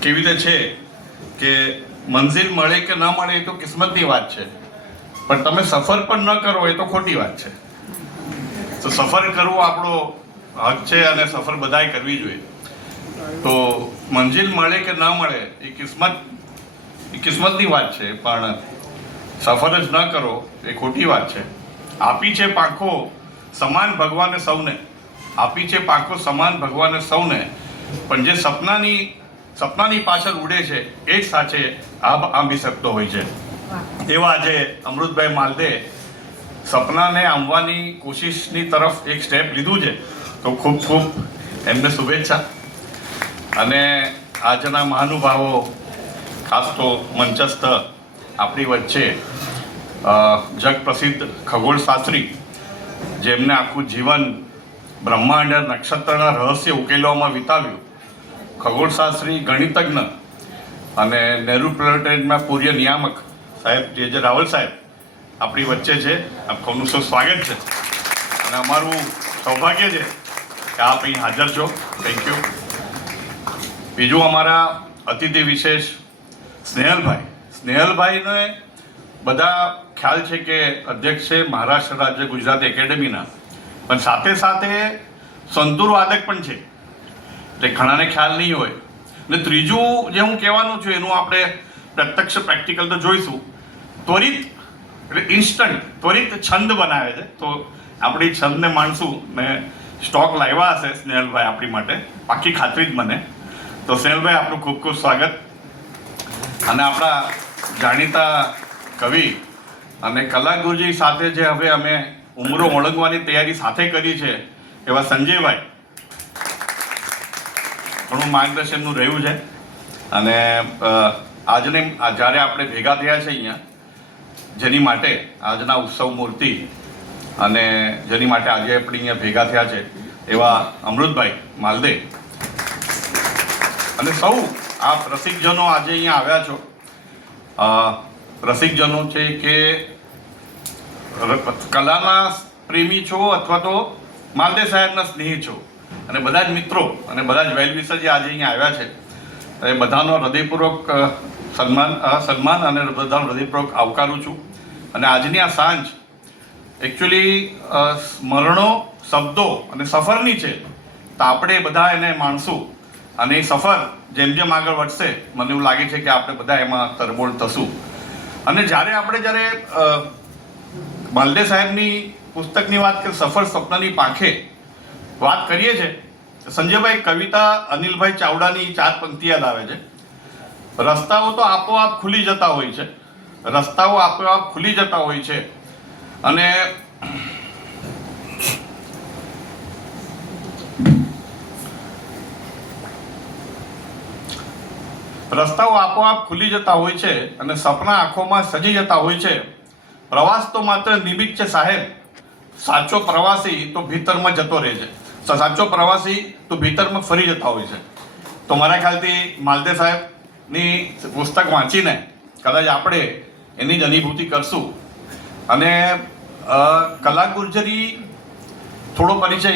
કેવી રીતે છે કે મંઝિલ મળે કે ન મળે એ તો કિસ્મતની વાત છે, પણ તમે સફર પણ ન કરો એ તો ખોટી વાત છે. તો સફર કરવો આપણો હક છે અને સફર બધાએ કરવી જોઈએ. તો મંજિલ મળે કે ન મળે એ કિસ્મતની વાત છે, પણ સફર જ ન કરો એ ખોટી વાત છે. આપી છે પાંખો સમાન ભગવાને સૌને, આપી છે પાંખો સમાન ભગવાને સૌને, પણ જે સપનાની પાછળ ઉડે છે એ જ સાચે આંબી શકતો હોય છે. એવા આજે અમૃતભાઈ માલદે સપનાને આંબવાની કોશિશની તરફ એક સ્ટેપ લીધું છે, તો ખૂબ ખૂબ એમને શુભેચ્છા. અને આજના મહાનુભાવો, ખાસ તો મંચસ્થ આપણી વચ્ચે જગ પ્રસિદ્ધ ખગોળશાસ્ત્રી, જેમને આખું જીવન બ્રહ્માંડ નક્ષત્રના રહસ્ય ઉકેલવામાં વિતાવ્યું, ખગોળશાસ્ત્રી, ગણિતજ્ઞ અને નહેરુ પ્લેનેટોરિયમના પૂર્વ નિયામક સાહેબ જે રાવલ સાહેબ આપણી વચ્ચે છે. આપ સૌનું સ્વાગત છે અને અમારું સૌભાગ્ય છે કે આપ અહીં હાજર છો. Thank you. બીજું અમારા અતિથિ વિશેષ સ્નેહલભાઈને બધા ખ્યાલ છે કે અધ્યક્ષ છે મહારાષ્ટ્ર રાજ્ય ગુજરાત એકેડેમીના, પણ સાથે સાથે સંતૂર વાદક પણ છે, એટલે ઘણાને ખ્યાલ નહીં હોય. અને ત્રીજું જે હું કહેવાનું છું એનું આપણે પ્રત્યક્ષ પ્રેક્ટિકલ તો જોઈશું. ત્વરિત એટલે ઇન્સ્ટન્ટ ત્વરિત છંદ બનાવે છે, તો આપણી છંદને માણશું ને સ્ટોક લાવ્યા હશે સ્નેહલભાઈ આપણી માટે, પાકી ખાતરી જ મને. તો સ્નેહલભાઈ આપનું ખૂબ ખૂબ સ્વાગત. અને આપણા જાણીતા કવિ અને કલાગુરુજી સાથે જે હવે અમે ઉમરો ઓળંગવાની તૈયારી સાથે કરી છે એવા સંજયભાઈ, ઘણું માર્ગદર્શનનું રહ્યું છે. અને જ્યારે આપણે ભેગા થયા છે અહીંયા, જેની માટે આજના ઉત્સવ મૂર્તિ અને જેની માટે આજે આપણે અહીંયા ભેગા થયા છે એવા અમૃતભાઈ માલદે અને સૌ આપ રસિકજનો આજે અહીંયા આવ્યા છો. રસિકજનો છે કે કલાના પ્રેમી છો અથવા તો માલદે સાહેબના સ્નેહી છો, અને બધા જ મિત્રો અને બધા જ વેલ વિશર જે આજે અહીંયા આવ્યા છે એ બધાનો હૃદયપૂર્વક સન્માન અને બધાનો હૃદયપૂર્વક આવકારું છું. અને આજની આ સાંજ એકચ્યુઅલી સ્મરણો, શબ્દો અને સફરની છે, તો આપણે બધા એને માણશું. અને એ સફર જેમ જેમ આગળ વધશે મને એવું લાગે છે કે આપણે બધા એમાં તરબોળ થશું. અને જ્યારે માલદે સાહેબની પુસ્તકની વાત કરીએ, સફર સપનાની પાંખે વાત કરીએ છીએ, સંજયભાઈ કવિતા અનિલભાઈ ચાવડાની 4 પંક્તિ યાદ આવે છે. રસ્તાઓ તો આપોઆપ ખુલી જતા હોય છે, રસ્તાઓ આપોઆપ ખુલી જતા હોય છે, અને રસ્તાઓ આપોઆપ ખુલી જતા હોય છે અને સપના આંખોમાં સજી જતા હોય છે. પ્રવાસ તો માત્ર નિમિત્ત છે સાહેબ, સાચો પ્રવાસી તો ભીતરમાં જતો રહે છે, સાચો પ્રવાસી તો ભીતરમાં ફરી જતા હોય છે. તો મારા ખ્યાલથી માલદે સાહેબની પુસ્તક વાંચીને કદાચ આપણે એની જ અનુભૂતિ કરશું. અને કલા ગુર્જરી થોડો પરિચય.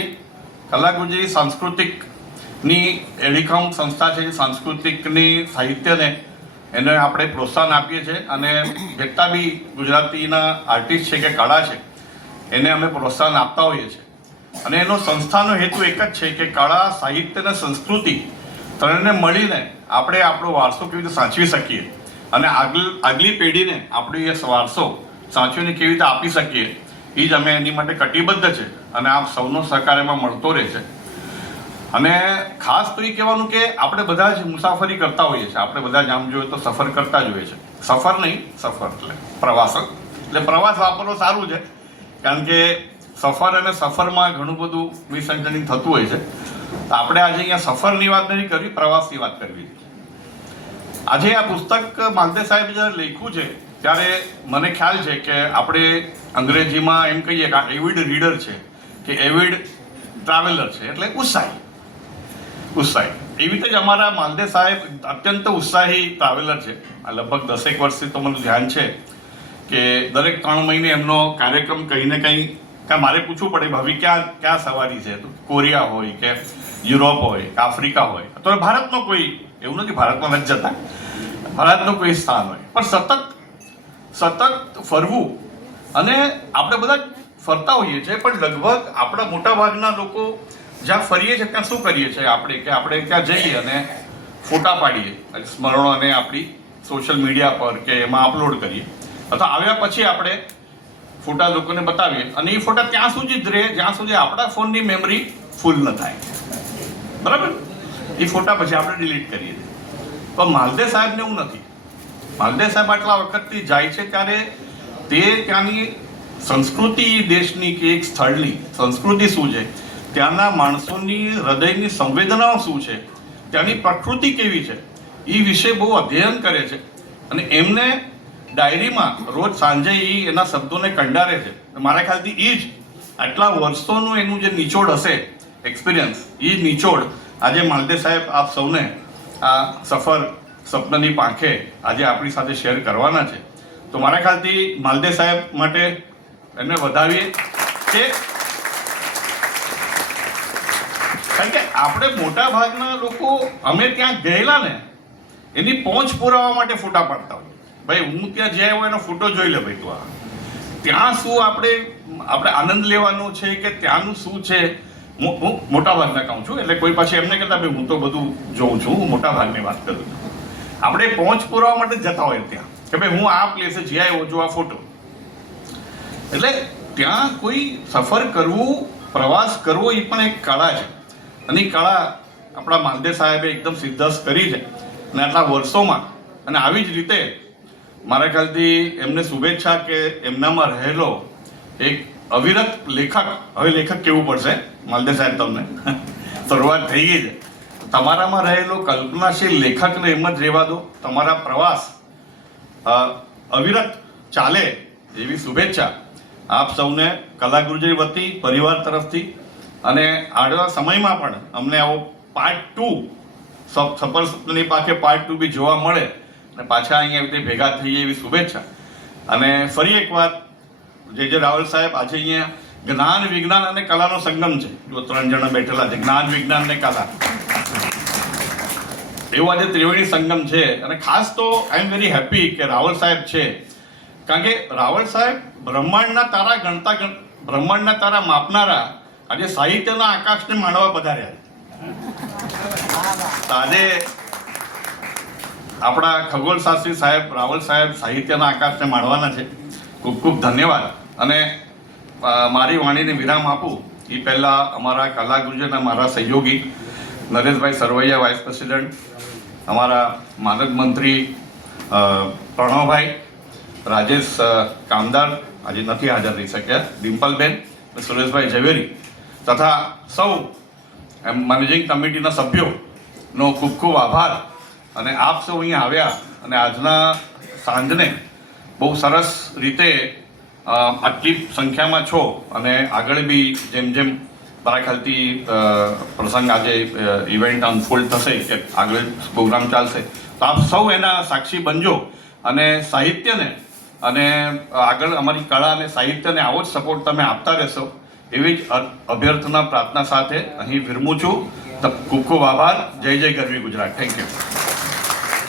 કલા ગુર્જરી સાંસ્કૃતિકની એડીખમ સંસ્થા છે, સાંસ્કૃતિકની સાહિત્યને એને આપણે પ્રોત્સાહન આપીએ છીએ, અને જેટલા બી ગુજરાતીના આર્ટિસ્ટ છે કે કળા છે એને અમે પ્રોત્સાહન આપતા હોઈએ છીએ. અને એનો સંસ્થાનો હેતુ એક જ છે કે કળા, સાહિત્ય અને સંસ્કૃતિ ત્રણને મળીને આપણે આપણો વારસો કેવી રીતે સાચવી શકીએ અને આગલી પેઢીને આપણો એ વારસો સાચવીને કેવી રીતે આપી શકીએ, એ જ અમે એની માટે કટિબદ્ધ છે. અને આપ સૌનો સહકાર એમાં મળતો રહે છે. અને ખાસ તો એ કહેવાનું કે આપણે બધા જ મુસાફરી કરતા હોઈએ છીએ, આપણે બધા જ આમ જોઈએ તો સફર કરતા જ હોઈએ છીએ. સફર નહીં, સફર એટલે પ્રવાસ. એટલે પ્રવાસ વાપરવો સારું છે, કારણ કે સફર અને સફરમાં ઘણું બધું મિસઅન્ડરસ્ટેન્ડિંગ થતું હોય છે. તો આપણે આજે અહીંયા સફરની વાત નથી કરવી, પ્રવાસની વાત કરવી. આજે આ પુસ્તક માલદે સાહેબ જ્યારે લખ્યું છે ત્યારે મને ખ્યાલ છે કે આપણે અંગ્રેજીમાં એમ કહીએ કે આ એવિડ રીડર છે કે એવિડ ટ્રાવેલર છે, એટલે ઉત્સાહી. એવી રીતે જ અમારા માલદે સાહેબ અત્યંત ઉત્સાહી ટ્રાવેલર છે. આ લગભગ 10 વર્ષથી તો મને ધ્યાન છે કે દરેક 3 મહિને એમનો કાર્યક્રમ કંઈ ને કંઈ, મારે પૂછવું પડે ભાભી ક્યાં સવારી છે, તો કોરિયા હોય કે યુરોપ હોય કે આફ્રિકા હોય અથવા ભારતનો કોઈ એવું નથી ભારતમાં નથી જતા, ભારતનું કોઈ સ્થાન હોય, પણ સતત ફરવું. અને આપણે બધા ફરતા હોઈએ છીએ, પણ લગભગ આપણા મોટા ભાગના લોકો જ્યાં ફરીએ છીએ ત્યાં શું કરીએ છીએ આપણે, કે આપણે ત્યાં જઈએ અને ફોટા પાડીએ, સ્મરણોને આપણી સોશિયલ મીડિયા પર કે એમાં અપલોડ કરીએ, અથવા આવ્યા પછી આપણે ફોટા લોકોને બતાવીએ, અને એ ફોટા ત્યાં સુધી જ રહે જ્યાં સુધી આપણા ફોનની મેમરી ફૂલ ન થાય, બરાબર. એ ફોટા પછી આપણે ડિલીટ કરીએ. પણ માલદેવ સાહેબને એવું નથી. માલદેવ સાહેબ આટલા વખતથી જાય છે ત્યારે તે ત્યાંની સંસ્કૃતિ, દેશની કે એક સ્થળની સંસ્કૃતિ શું છે, ત્યાંના માણસોની હૃદયની સંવેદનાઓ શું છે, ત્યાંની પ્રકૃતિ કેવી છે, એ વિશે બહુ અધ્યયન કરે છે. અને એમને ડાયરીમાં રોજ સાંજે એના શબ્દોને કંડારે છે. મારા ખ્યાલથી એ જ આટલા વર્ષોનું એનું જે નિચોડ હશે, એક્સપિરિયન્સ, એ નિચોડ આજે માલદેવ સાહેબ આપ સૌને આ સફર સપનાની પાંખે આજે આપણી સાથે શેર કરવાના છે. તો મારા ખ્યાલથી માલદેવ સાહેબ માટે એમને વધાવીએ કે કારણ કે આપણે મોટા ભાગના લોકો અમે ત્યાં ગયેલા ને એની પહોંચ પુરાવા માટે ફોટા પાડતા હોય. ભાઈ હું ત્યાં જ્યાં હોય એનો ફોટો જોઈ લે, ભાઈ તું આ ત્યાં શું આપણે આનંદ લેવાનો છે કે ત્યાંનું શું છે. હું મોટા ભાગના કહું છું, એટલે કોઈ પાછી એમને કહેતા ભાઈ હું તો બધું જોઉં છું, હું મોટા ભાગની વાત કરું છું. આપણે પહોંચ પુરાવા માટે જતા હોય ત્યાં કે ભાઈ હું આ પ્લેસે જઈ આવ્યો છું, આ ફોટો. એટલે ત્યાં કોઈ સફર કરવું, પ્રવાસ કરવો એ પણ એક કળા છે. અને એ કળા આપણા માલદેવ સાહેબે એકદમ સિદ્ધસ્થ કરી છે અને આટલા વર્ષોમાં. અને આવી જ રીતે મારા ખ્યાલથી એમને શુભેચ્છા કે એમનામાં રહેલો એક અવિરત લેખક, હવે લેખક કેવું પડશે માલદેવ સાહેબ, તમને શરૂઆત થઈ ગઈ છે. તમારામાં રહેલો કલ્પનાશીલ લેખકને એમ જ રહેવા દો. તમારા પ્રવાસ અવિરત ચાલે એવી શુભેચ્છા આપ સૌને કલા ગુરુજી વતી, પરિવાર તરફથી. અને આગળના સમયમાં પણ અમને આવો પાર્ટ 2 સફર સપનાની પાસે પાર્ટ 2 બી જોવા મળે અને પાછા અહીંયા રીતે ભેગા થઈએ એવી શુભેચ્છા. અને ફરી એકવાર જે રાવલ સાહેબ આજે અહીંયા જ્ઞાન, વિજ્ઞાન અને કલાનો સંગમ છે. જો 3 જણા બેઠેલા છે, જ્ઞાન, વિજ્ઞાન અને કલા, એવો આજે ત્રિવેણી સંગમ છે. અને ખાસ તો આઈ એમ વેરી હેપી કે રાવલ સાહેબ છે, કારણ કે રાવલ સાહેબ બ્રહ્માંડના તારા ગણતા, બ્રહ્માંડના તારા માપનારા આજે સાહિત્યના આકાશને માણવા પધાર્યા. આજે આપણા ખગોળશાસ્ત્રી સાહેબ રાવલ સાહેબ સાહિત્યના આકાશને માણવાના છે. ખૂબ ખૂબ ધન્યવાદ. અને મારી વાણીને વિરામ આપું એ પહેલાં અમારા કલા ગુરુજીના મારા સહયોગી નરેશભાઈ સરવૈયા, વાઇસ પ્રેસિડેન્ટ, અમારા માનદ મંત્રી પ્રણવભાઈ, રાજેશ કામદાર આજે નથી હાજર રહી શક્યા, ડિમ્પલબેન, સુરેશભાઈ ઝવેરી તથા સૌ મેનેજિંગ કમિટીના સભ્યોનો ખૂબ ખૂબ આભાર. અને આપ સૌ અહીંયા આવ્યા અને આજના સાંજને બહુ સરસ રીતે આટલી સંખ્યામાં છો અને આગળ બી જેમ જેમ મારા ખ્યાલથી પ્રસંગ આજે ઇવેન્ટ અનફોલ્ડ થશે કે આગળ પ્રોગ્રામ ચાલશે, તો આપ સૌ એના સાક્ષી બનજો અને સાહિત્યને અને આગળ અમારી કળા અને સાહિત્યને આવો જ સપોર્ટ તમે આપતા રહેશો એવી જ અભ્યર્થના, પ્રાર્થના સાથે અહીં વિરમું છું. ખૂબ ખૂબ આભાર. જય જય ગરવી ગુજરાત. Thank you.